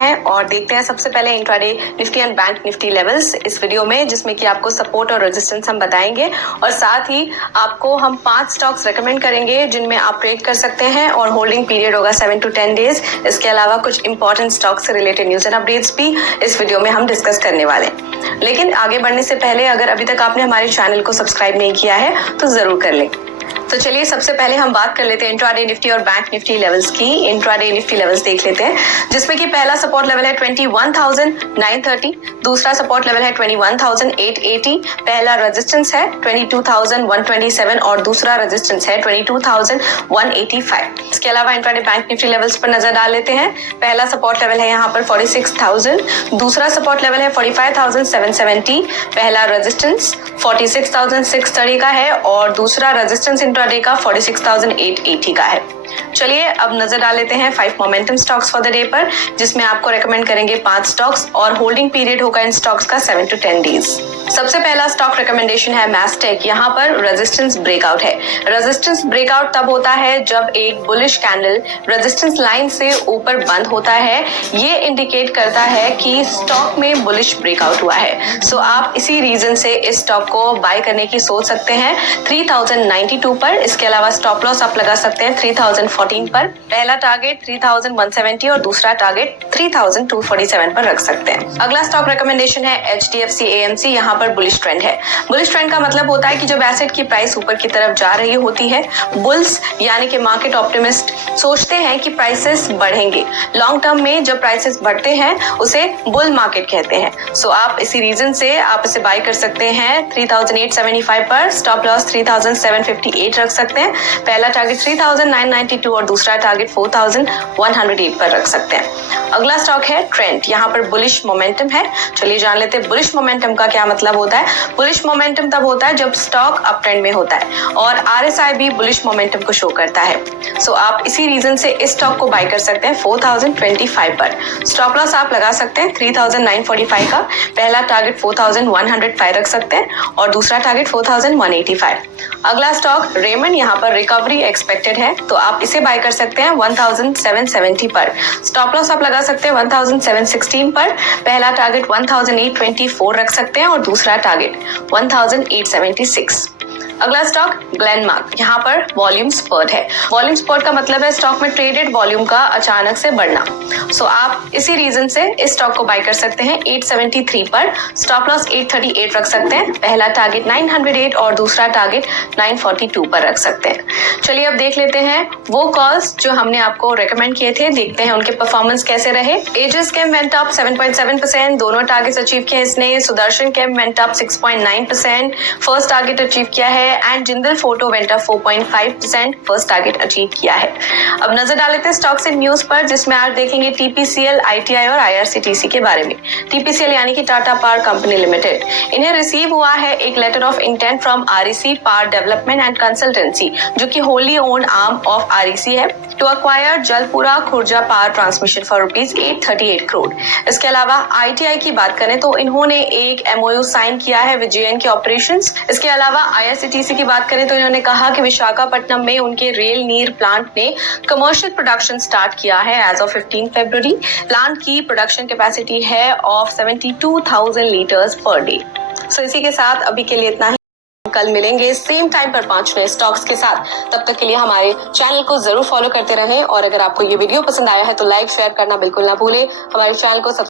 है और देखते हैं सबसे पहले intraday Nifty and bank Nifty levels इस वीडियो में, जिसमें कि आपको सपोर्ट और रेजिस्टेंस हम बताएंगे और साथ ही आपको हम 5 स्टॉक्स रेकमेंड करेंगे जिनमें आप ट्रेड कर सकते हैं और होल्डिंग पीरियड होगा 7 to 10 डेज। इसके अलावा कुछ इंपॉर्टेंट स्टॉक्स से रिलेटेड न्यूज एंड अपडेट्स भी इस वीडियो में हम डिस्कस करने वाले हैं। लेकिन आगे बढ़ने से पहले अगर अभी तक आपने हमारे चैनल को सब्सक्राइब नहीं किया है तो जरूर कर लें। तो चलिए सबसे पहले हम बात कर लेते हैं इंट्राडे निफ्टी और बैंक निफ्टी लेवल्स की। इंट्राडे निफ्टी लेवल्स देख लेते हैं, जिसमें कि पहला सपोर्ट लेवल है 21,930, दूसरा सपोर्ट लेवल है 21,880, पहला रेजिस्टेंस है 22,127 और दूसरा रेजिस्टेंस है 22,185। इसके अलावा इंट्राडे बैंक निफ्टी लेवल्स पर नजर डाल लेते हैं। पहला सपोर्ट लेवल है यहाँ पर 46,000, दूसरा सपोर्ट लेवल है 45,770, पहला रेजिस्टेंस 46,630 का है और दूसरा रेजिस्टेंस इंट्राडे का 46,880 का है। चलिए अब नजर डाल लेते हैं 5 momentum stocks for the day पर, जिसमें आपको रेकमेंड करेंगे 5 स्टॉक्स और होल्डिंग पीरियड होगा इन स्टॉक्स का 7 to 10 डेज। सबसे पहला स्टॉक रिकमेंडेशन है मैस्टेक। यहाँ पर रेजिस्टेंस ब्रेकआउट है। रेजिस्टेंस ब्रेकआउट तब होता है जब एक बुलिश कैंडल रेजिस्टेंस लाइन से ऊपर बंद होता है। ये इंडिकेट करता है कि स्टॉक में बुलिश ब्रेकआउट हुआ है। सो आप इसी रीजन से इस स्टॉक को बाय करने की सोच सकते हैं 3092 पर। इसके अलावा स्टॉप लॉस आप लगा सकते हैं 3014 पर। पहला टारगेट 3170 और दूसरा टारगेट 3247 पर रख सकते हैं। अगला स्टॉक रिकमेंडेशन है HDFC AMC। यहाँ पर बुलिश ट्रेंड है। बुलिश ट्रेंड का मतलब होता है कि जब एसेट की प्राइस ऊपर की तरफ जा रही होती है, बुल्स यानी कि मार्केट ऑप्टिमिस्ट सोचते हैं कि प्राइसेस बढ़ेंगे। लॉन्ग टर्म में जब प्राइसेस बढ़ते हैं उसे बुल मार्केट कहते हैं। सो आप इसी रीजन से आप इसे बाय कर सकते हैं 3875 पर। स्टॉप लॉस 3758 रख सकते हैं। पहला टारगेट 3992 और दूसरा टारगेट 4108 पर रख सकते हैं। अगला स्टॉक है ट्रेंड। यहाँ पर बुलिश मोमेंटम है। चलिए जान लेते हैं बुलिश मोमेंटम का क्या मतलब होता है। बुलिश मोमेंटम तब होता है जब स्टॉक अप ट्रेंड में होता है और RSI भी बुलिश मोमेंटम को शो करता है। सो आप इसी रीजन से इस स्टॉक को बाय कर सकते हैं 4025 पर। स्टॉप लॉस आप लगा सकते हैं 3945 का। पहला टारगेट 4105 रख सकते हैं और दूसरा टारगेट 4185। अगला स्टॉक रेमंड। यहाँ पर रिकवरी एक्सपेक्टेड है तो आप इसे बाय कर सकते हैं 1770 पर। स्टॉप लॉस आप लगा सकते हैं 1716 पर। पहला टारगेट 1824 रख सकते हैं और दूसरा टारगेट 1876। अगला स्टॉक ग्लेनमार्क। यहाँ पर वॉल्यूम स्पर्ट है। वॉल्यूम स्पर्ट का मतलब है स्टॉक में ट्रेडेड वॉल्यूम का अचानक से बढ़ना। सो आप इसी रीजन से इस स्टॉक को बाय कर सकते हैं 873 पर। स्टॉप लॉस 838 रख सकते हैं। पहला टारगेट 908 और दूसरा टारगेट 942 पर रख सकते हैं। चलिए अब देख लेते हैं वो कॉल्स जो हमने आपको रेकमेंड किए थे। देखते हैं उनके परफॉर्मेंस कैसे रहे। एजिस केम वेंट अप 7.7%, दोनों टारगेट्स अचीव किए इसने। Sudarshan Chem went up 6.9%, first target achieve किया है। And Jindal Photo went up 4.5%, first target achieve किया है। अब नजर डाल लेते हैं स्टॉक्स इन न्यूज पर, जिसमें आज देखेंगे TPCL, ITI और IRCTC के बारे में। TPCL यानी कि टाटा पावर कंपनी लिमिटेड, इन्हें रिसीव हुआ है एक letter of intent from REC power development and consultancy, जो कि wholly owned arm of REC है, to acquire Jalpura Khurja power transmission for ₹838 crore. इसके अलावा ITI की बात करें तो इन्होंने एक MOU साइन किया है with JNK ऑपरेशंस। इसके अलावा IRCTC की बात करें तो इन्होंने कहा कि विशाखापट्टनम में उनके रेल नीर प्लांट ने कमर्शियल प्रोडक्शन स्टार्ट किया है एज ऑफ 15 फरवरी। प्लांट की प्रोडक्शन कैपेसिटी है ऑफ 72,000 लीटर्स पर डे। सो इसी के साथ अभी के लिए इतना ही। कल मिलेंगे सेम टाइम पर 5 नए स्टॉक्स के साथ। तब तक के लिए हमारे चैनल को जरूर फॉलो करते रहें और अगर आपको ये वीडियो पसंद आया है तो लाइक शेयर करना बिल्कुल ना भूलें। हमारे चैनल को